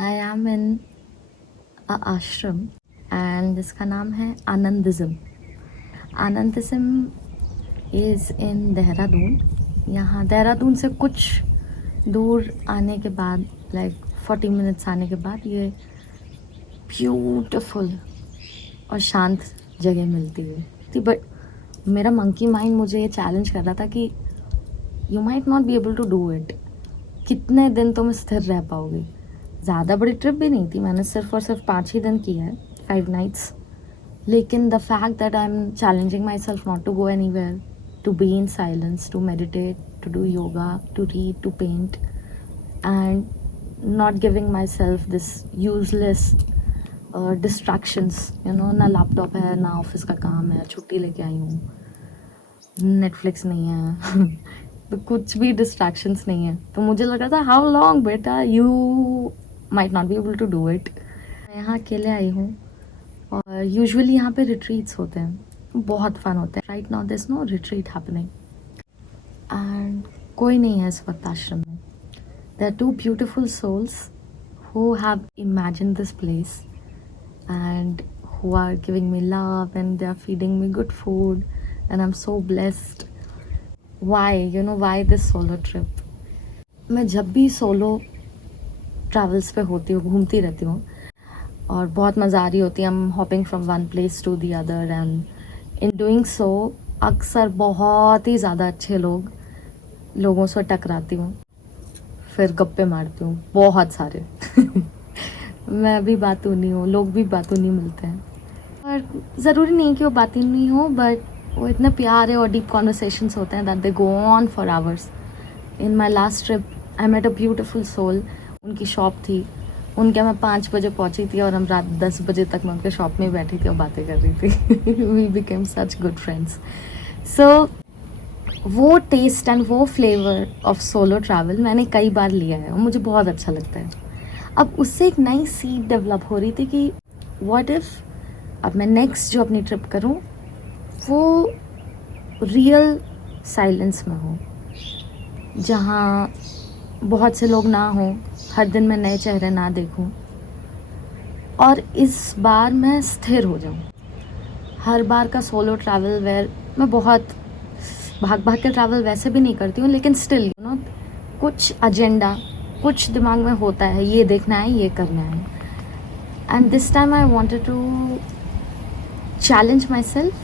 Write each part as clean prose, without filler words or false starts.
I am इन अ आश्रम and जिसका नाम है आनंदिज्म। आनंदिज्म इज़ इन देहरादून। यहाँ देहरादून से कुछ दूर आने के बाद, लाइक 40 मिनट्स आने के बाद, ये ब्यूटीफुल और शांत जगह मिलती है। बट मेरा मंकी माइंड मुझे ये चैलेंज कर रहा था कि you might not be able to do it. कितने दिन तुम स्थिर रह पाओगे? ज़्यादा बड़ी ट्रिप भी नहीं थी, मैंने सिर्फ और सिर्फ 5 ही दिन की है, 5 नाइट्स। लेकिन the fact that I am challenging myself not to go anywhere, to be in silence, to meditate, to do yoga, to read, to paint, and not giving myself this useless distractions, you know, ना laptop है, ना office का काम है, छुट्टी लेके आई हूँ, Netflix नहीं है तो कुछ भी डिस्ट्रैक्शंस नहीं है। तो मुझे लगा था हाउ लॉन्ग बेटा, you might not be able to do it. मैं यहाँ अकेले आई हूँ और यूजुअली यहाँ पे रिट्रीट्स होते हैं, बहुत फन होते हैं। Right now there is no retreat happening and कोई नहीं है इस वक्त आश्रम में। There are 2 beautiful souls who have imagined this place and who are giving me love and they are feeding me good food and I'm so blessed. Why, you know, why this solo trip? मैं जब भी solo travels पे होती हूँ, घूमती रहती हूँ और बहुत मज़ा आ रही होती है। I'm hopping from one place to the other and in doing so अक्सर बहुत ही ज़्यादा अच्छे लोगों से टकराती हूँ, फिर गप्पे मारती हूँ बहुत सारे मैं भी बातूनी हूँ, लोग भी बातूनी मिलते हैं और ज़रूरी नहीं कि वो बातूनी हो, बट वो इतने प्यारे और डीप कॉन्वर्सेशंस होते हैं that they go on for hours. In my last trip I met a beautiful soul. उनकी शॉप थी, उनके मैं 5 बजे पहुँची थी और हम रात 10 बजे तक मैं उनके शॉप में बैठी थी और बातें कर रही थी we became such good friends. So वो टेस्ट एंड वो फ्लेवर ऑफ सोलो ट्रैवल मैंने कई बार लिया है और मुझे बहुत अच्छा लगता है। अब उससे एक नई सीड डेवलप हो रही थी कि व्हाट इफ़ अब मैं नेक्स्ट जो अपनी ट्रिप करूं वो रियल साइलेंस में हो, जहाँ बहुत से लोग ना हों, हर दिन मैं नए चेहरे ना देखूं और इस बार मैं स्थिर हो जाऊं। हर बार का सोलो ट्रैवल वेयर मैं बहुत भाग भाग के ट्रैवल वैसे भी नहीं करती हूँ, लेकिन स्टिल यू नो कुछ एजेंडा, कुछ दिमाग में होता है, ये देखना है, ये करना है। And this time I wanted to challenge myself,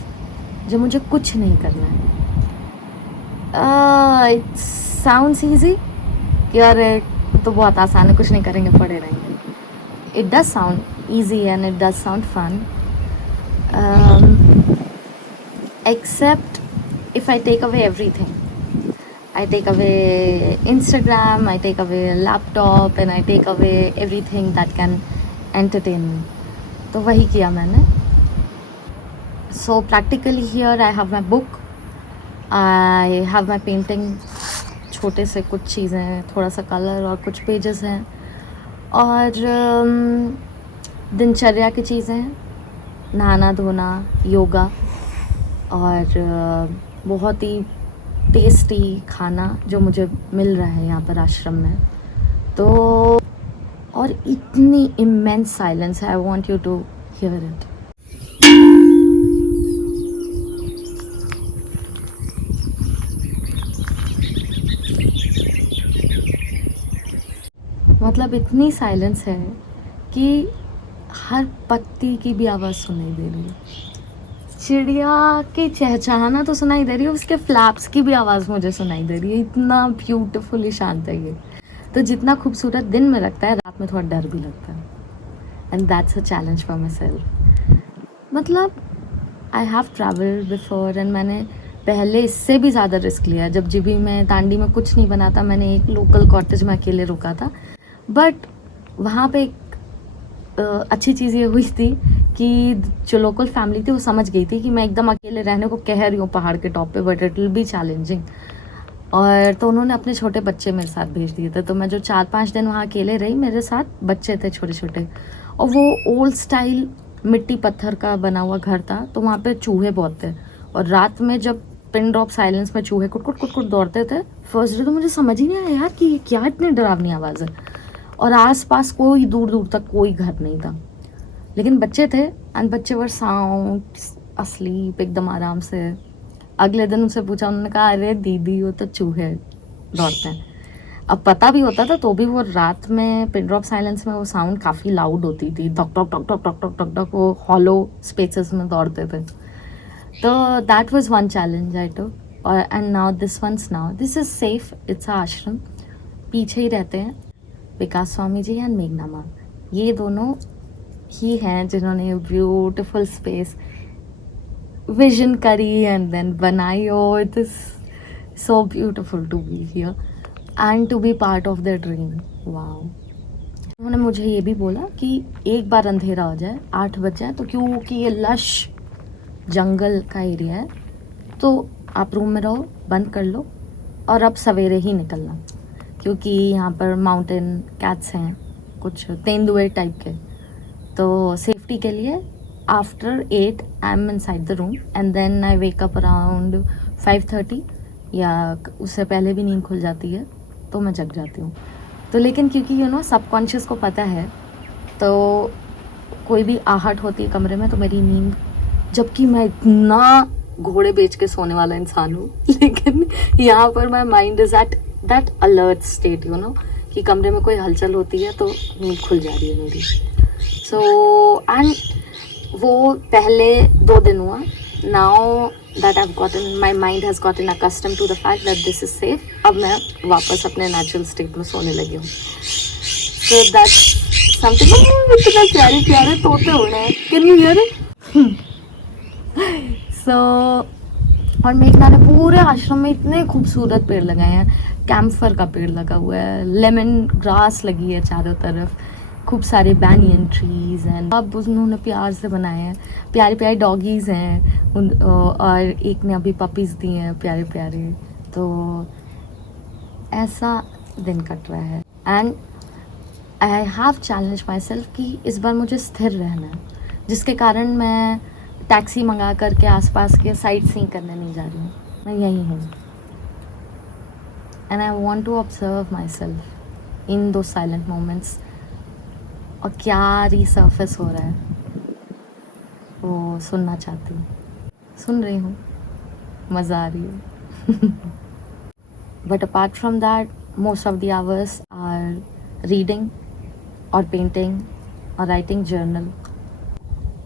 जब मुझे कुछ नहीं करना है। इट साउंड्स ईजी कि अरे तो बहुत आसान है, कुछ नहीं करेंगे, पड़े रहेंगे। It does sound easy and it does sound fun, except if I take away everything. I take away Instagram, I take away laptop and I take away everything that can entertain me. तो वही किया मैंने. So practically here I have my book, I have my painting, छोटे से कुछ चीज़ें हैं, थोड़ा सा कलर और कुछ पेजेस हैं और दिनचर्या की चीज़ें हैं, नहाना धोना, योगा और बहुत ही टेस्टी खाना जो मुझे मिल रहा है यहाँ पर आश्रम में। तो और इतनी इमेंस साइलेंस है, I want you to hear it. मतलब इतनी साइलेंस है कि हर पत्ती की भी आवाज़ सुनाई दे रही है, चिड़िया की चहचहाना तो सुनाई दे रही है, उसके फ्लैप्स की भी आवाज़ मुझे सुनाई दे रही है। इतना ब्यूटीफुली शांत है ये। तो जितना खूबसूरत दिन में लगता है, रात में थोड़ा डर भी लगता है and that's a challenge for myself. मतलब I have travelled before and मैंने पहले इससे भी ज़्यादा रिस्क लिया। जब जीबी में दांडी में कुछ नहीं बना था, मैंने एक लोकल कॉटेज में अकेले रुका था, बट वहाँ पे एक अच्छी चीज़ ये हुई थी कि जो लोकल फैमिली थी वो समझ गई थी कि मैं एकदम अकेले रहने को कह रही हूँ पहाड़ के टॉप पे, but it will be challenging. और तो उन्होंने अपने छोटे बच्चे मेरे साथ भेज दिए थे। तो मैं जो 4-5 दिन वहाँ अकेले रही, मेरे साथ बच्चे थे छोटे छोटे, और वो ओल्ड स्टाइल मिट्टी पत्थर का बना हुआ घर था। तो वहाँ पे चूहे बहुत थे और रात में जब पिन ड्रॉप साइलेंस में चूहे कुट कुट कुट कुट दौड़ते थे, फर्स्ट डे तो मुझे समझ ही नहीं आया यार कि ये क्या इतनी डरावनी आवाज़ है। और आसपास कोई दूर दूर तक कोई घर नहीं था, लेकिन बच्चे थे एंड बच्चे वर साउंड अस्लीप एकदम आराम से। अगले दिन उनसे पूछा, उन्होंने कहा अरे दीदी वो तो चूहे दौड़ते हैं। अब पता भी होता था तो भी वो रात में पिन ड्रॉप साइलेंस में वो साउंड काफ़ी लाउड होती थी, धक धक धक धक धक धक धक धक, वो हॉलो स्पेसेस में दौड़ते थे। तो that was one challenge I took. और and now this is safe, it's ashram. पीछे ही रहते हैं विकास स्वामी जी एंड मेघना मैम, ये दोनों ही हैं जिन्होंने ब्यूटिफुल स्पेस विजन करी एंड देन बनाई। Oh it is so beautiful to be here and to be part of the dream. Wow. उन्होंने मुझे ये भी बोला कि एक बार अंधेरा हो जाए, 8 बज जाए, तो क्योंकि ये लश जंगल का एरिया है तो आप रूम में रहो, बंद कर लो और अब सवेरे ही निकलना, क्योंकि यहाँ पर माउंटेन कैट्स हैं कुछ तेंदुए टाइप के। तो सेफ्टी के लिए after 8 I am inside the room and then I wake up around 5:30 या उससे पहले भी नींद खुल जाती है तो मैं जग जाती हूँ। तो लेकिन क्योंकि सबकॉन्शियस को पता है, तो कोई भी आहट होती है कमरे में तो मेरी नींद, जबकि मैं इतना घोड़े बेच के सोने वाला इंसान हूँ लेकिन यहाँ पर my mind is at that alert state कि कमरे में कोई हलचल होती है तो नींद खुल जा रही है मेरी। सो एंड वो पहले 2 दिन हुआ। Now that I've gotten, my mind has gotten accustomed to the fact that this is safe. अब मैं वापस अपने नेचुरल स्टेट में सोने लगी हूँ। So that's something। इतने प्यारे प्यारे तोते हो रहे हैं, कैन यू हियर इट? सो और मेघना ने पूरे आश्रम में इतने खूबसूरत पेड़ लगाए हैं। कैम्फर का पेड़ लगा हुआ है, लेमन ग्रास लगी है चारों तरफ, खूब सारे बैनियन ट्रीज हैं। अब उन्होंने प्यार से बनाए हैं, प्यारे प्यारे डॉगीज़ हैं और एक ने अभी पपीज़ दिए हैं प्यारे प्यारे। तो ऐसा दिन कट रहा है and I have challenge my self कि इस बार मुझे स्थिर रहना है, जिसके कारण मैं टैक्सी मंगा करके आसपास के साइट सीइंग करने नहीं जा रही हूँ, मैं यहीं हूँ। And I want to observe myself in those silent moments. और क्या रिसर्फेस हो रहा है वो सुनना चाहती हूँ, सुन रही हूँ, मज़ा आ रही है। But apart from that most of the hours are reading और पेंटिंग और राइटिंग जर्नल।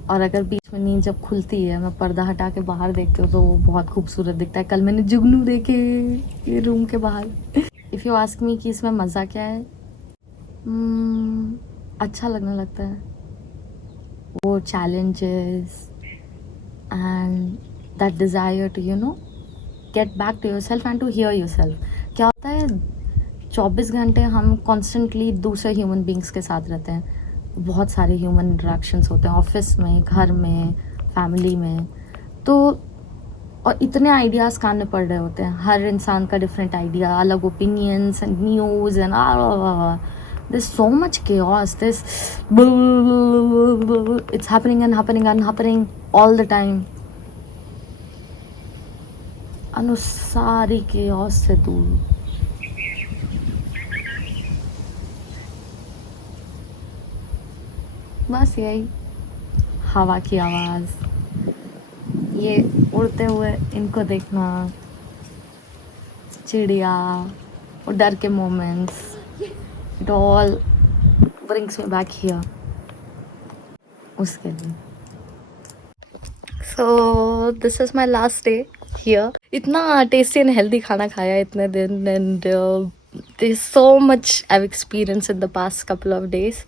और अगर बीच में नींद जब खुलती है, मैं पर्दा हटा के बाहर देखती हूँ तो वो बहुत खूबसूरत दिखता है। कल मैंने जुगनू देखे ये रूम के बाहर। इफ़ यू आस्क मी कि इसमें मज़ा क्या है, अच्छा लगने लगता है वो challenges and that desire to get back to yourself and to hear yourself. क्या होता है 24 घंटे हम कॉन्स्टेंटली दूसरे ह्यूमन बींग्स के साथ रहते हैं, बहुत सारे ह्यूमन इंटरेक्शंस होते हैं ऑफिस में, घर में, फैमिली में। तो और इतने आइडियाज़ कान में पड़ रहे होते हैं, हर इंसान का डिफरेंट आइडिया, अलग opinions and news and there's so much chaos, it's happening and happening and happening all the time। सारी chaos से दूर बस यही हवा की आवाज़, ये उड़ते हुए इनको देखना, चिड़िया और डर के moments, it all brings me back here उसके लिए। So this is my last day here। इतना टेस्टी एंड हेल्दी खाना खाया इतने दिन and there's so much I've experienced in the past couple of days।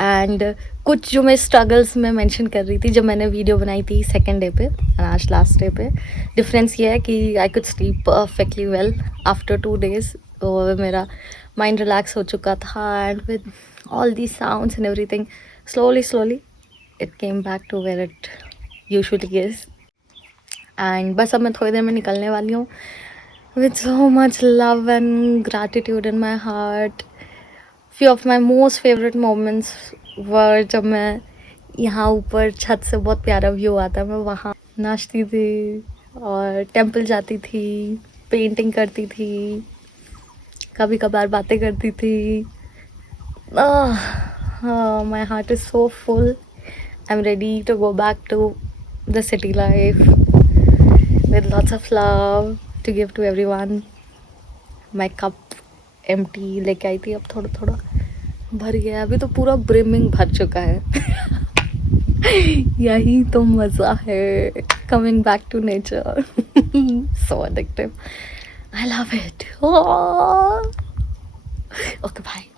And कुछ जो मैं स्ट्रगल्स में मेंशन कर रही थी जब मैंने वीडियो बनाई थी सेकेंड डे पे, आज लास्ट डे पे, डिफरेंस ये है कि I could sleep perfectly well after 2 days। तो मेरा माइंड रिलैक्स हो चुका था and with all the sounds and everything slowly it came back to where it usually is. And बस अब मैं थोड़ी देर में निकलने वाली हूँ with so much love and gratitude in my heart. Few of my most favourite moments were जब मैं यहाँ ऊपर छत से बहुत प्यारा व्यू आता, मैं वहाँ नाचती थी और टेंपल जाती थी, पेंटिंग करती थी, कभी कभार बातें करती थी। My heart is so full. I'm ready to go back to the city life with lots of love to give to everyone. My cup empty लेके आई थी, अब थोड़ा थोड़ा भर गया, अभी तो पूरा ब्रिमिंग भर चुका है. यही तो मज़ा है, coming back to nature. So addictive. I love it. Oh. Okay, bye.